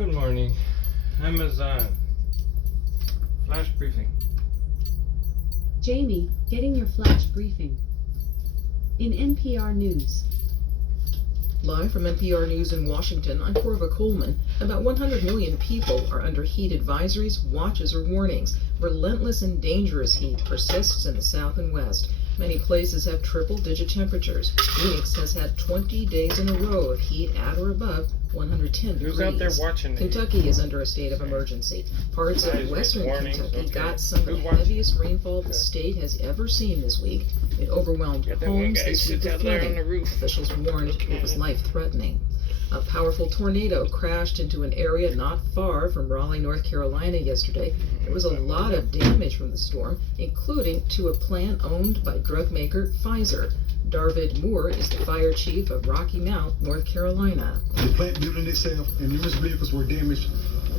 Good morning. Amazon. Flash briefing. Jamie, getting your flash briefing. In NPR News. Live from NPR News in Washington, I'm Corva Coleman. About 100 million people are under heat advisories, watches, or warnings. Relentless and dangerous heat persists in the south and west. Many places have triple-digit temperatures. Phoenix has had 20 days in a row of heat at or above 110 degrees. Who's out there watching? Kentucky is under a state of emergency. Parts of western Kentucky got some of the heaviest rainfall the state has ever seen this week. It overwhelmed homes this week with flooding. Officials warned it was life-threatening. A powerful tornado crashed into an area not far from Raleigh, North Carolina yesterday. There was a lot of damage from the storm, including to a plant owned by drug maker Pfizer. Darvid Moore is the fire chief of Rocky Mount, North Carolina. The plant building itself and numerous vehicles were damaged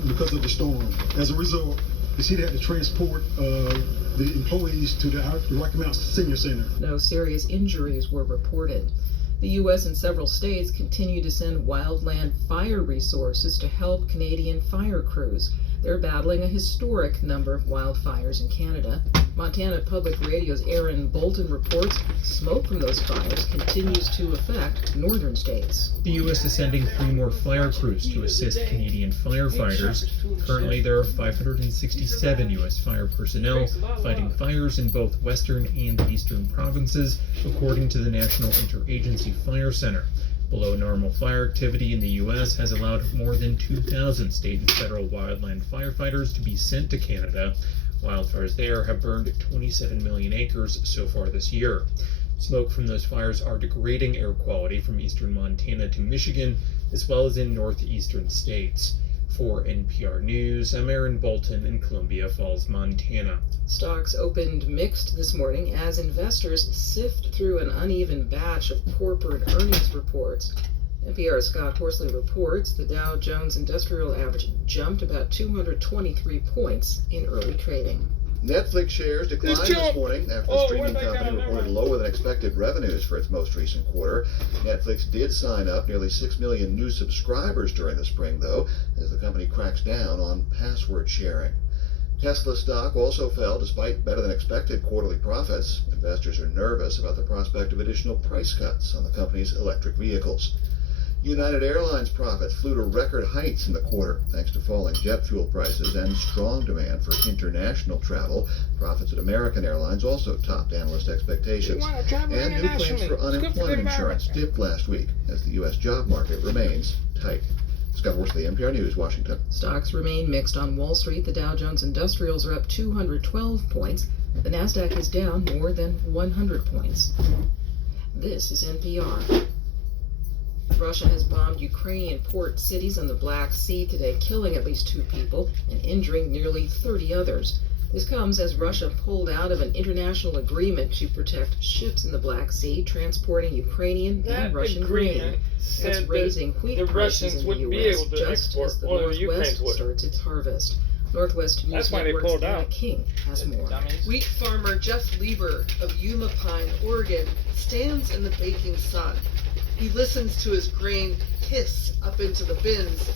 because of the storm. As a result, the city had to transport the employees to the Rocky Mount Senior Center. No serious injuries were reported. The U.S. and several states continue to send wildland fire resources to help Canadian fire crews. They're battling a historic number of wildfires in Canada. Montana Public Radio's Aaron Bolton reports smoke from those fires continues to affect northern states. The U.S. is sending 3 more fire crews to assist Canadian firefighters. Currently, there are 567 U.S. fire personnel fighting fires in both western and eastern provinces, according to the National Interagency Fire Center. Below normal fire activity in the U.S. has allowed more than 2,000 state and federal wildland firefighters to be sent to Canada. Wildfires there have burned 27 million acres so far this year. Smoke from those fires are degrading air quality from eastern Montana to Michigan, as well as in northeastern states. For NPR News, I'm Aaron Bolton in Columbia Falls, Montana. Stocks opened mixed this morning as investors sift through an uneven batch of corporate earnings reports. NPR's Scott Horsley reports the Dow Jones Industrial Average jumped about 223 points in early trading. Netflix shares declined this morning after the streaming company reported lower than expected revenues for its most recent quarter. Netflix did sign up nearly 6 million new subscribers during the spring, though, as the company cracks down on password sharing. Tesla stock also fell despite better than expected quarterly profits. Investors are nervous about the prospect of additional price cuts on the company's electric vehicles. United Airlines profits flew to record heights in the quarter, thanks to falling jet fuel prices and strong demand for international travel. Profits at American Airlines also topped analyst expectations. And new claims for unemployment insurance dipped last week as the U.S. job market remains tight. Scott Horsley, NPR News, Washington. Stocks remain mixed on Wall Street. The Dow Jones Industrials are up 212 points. The Nasdaq is down more than 100 points. This is NPR. Russia has bombed Ukrainian port cities on the Black Sea today, killing at least 2 people and injuring nearly 30 others. This comes as Russia pulled out of an international agreement to protect ships in the Black Sea transporting Ukrainian and Russian grain. That's raising wheat prices in the U.S. just as the Northwest starts its harvest. Northwest News Network's Anna King has more. Wheat farmer Jeff Lieber of Yuma Pine, Oregon, stands in the baking sun. He listens to his grain hiss up into the bins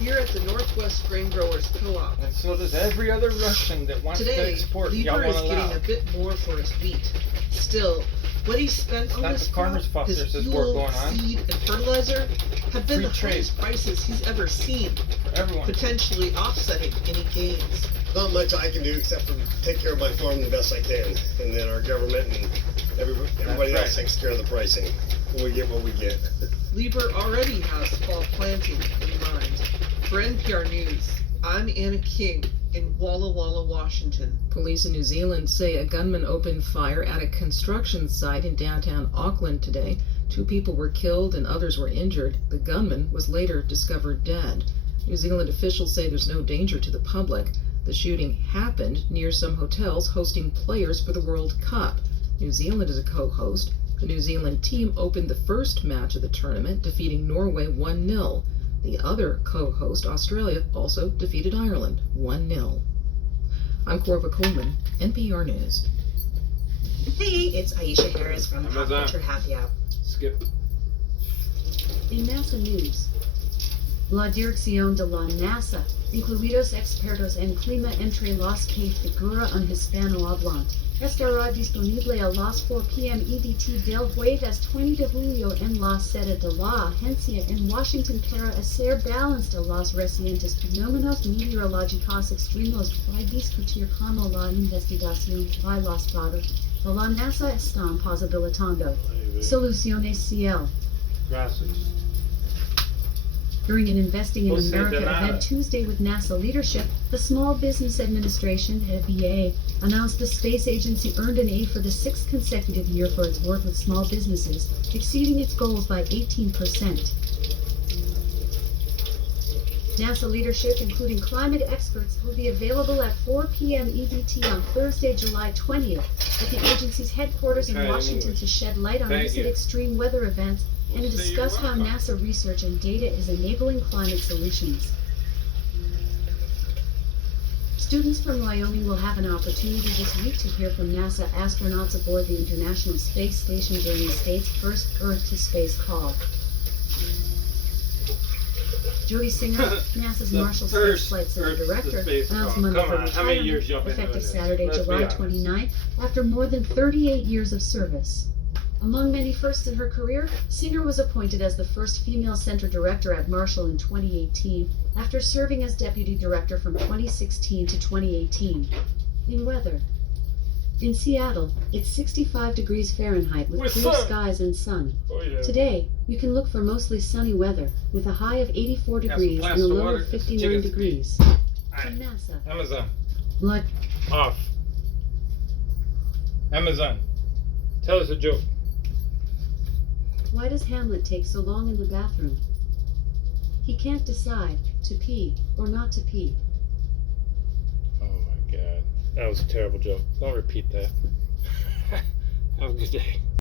here at the Northwest Grain Growers Co-op. And so does every other Russian that wants to export. Lieber is getting a bit more for his wheat. Still, what he spent on this crop, his fuel, seed, and fertilizer have been the highest prices he's ever seen, potentially offsetting any gains. Not much I can do except for take care of my farm the best I can, and then our government and everybody else takes care of the pricing. We get what we get. Lieber already has fall planting in mind. For NPR News, I'm Anna King in Walla Walla, Washington. Police in New Zealand say a gunman opened fire at a construction site in downtown Auckland today. 2 people were killed and others were injured. The gunman was later discovered dead. New Zealand officials say there's no danger to the public. The shooting happened near some hotels hosting players for the World Cup. New Zealand is a co-host. The New Zealand team opened the first match of the tournament, defeating Norway 1-0. The other co-host, Australia, also defeated Ireland 1-0. I'm Corva Coleman, NPR News. Hey, it's Aisha Harris from Pop Culture Happy Hour. Skip. In NASA News. La Dirección de la NASA, incluidos expertos en clima entre los que figura un hispanohablante, estará disponible a las 4 p.m. EDT del jueves 20 de julio en la sede de la agencia en Washington para hacer balance de los recientes fenómenos meteorológicos extremos y discutir cómo la investigación y los datos de la NASA están posibilitando soluciones CL. Gracias. During an Investing in Jose America de nada. event Tuesday with NASA leadership, the Small Business Administration, FBA, announced the space agency earned an A for the 6th consecutive year for its work with small businesses, exceeding its goals by 18%. NASA leadership, including climate experts, will be available at 4 p.m. EDT on Thursday, July 20th, at the agency's headquarters in Okay, Washington English. to shed light on Thank recent you. extreme weather events and Well, say discuss you're how welcome. NASA research and data is enabling climate solutions. Students from Wyoming will have an opportunity this week to hear from NASA astronauts aboard the International Space Station during the state's first Earth to Space call. Jody Singer, NASA's The Marshall Space first Flight Center Earth to Director, Space announced call. Monday Come her on, how many years retirement, you been doing effective this? Saturday, Let's be July honest. 29th, after more than 38 years of service. Among many firsts in her career, Singer was appointed as the first female center director at Marshall in 2018, after serving as deputy director from 2016 to 2018. In weather. In Seattle, it's 65 degrees Fahrenheit with With clear sun. skies and sun. Oh yeah. Today, you can look for mostly sunny weather, with a high of 84 some degrees and a plastic low water, of some 59 chickens. degrees. Alright. From NASA, Amazon. Blood. Off. Amazon. Tell us a joke. Why does Hamlet take so long in the bathroom? He can't decide to pee or not to pee. Oh my god. That was a terrible joke. Don't repeat that. Have a good day.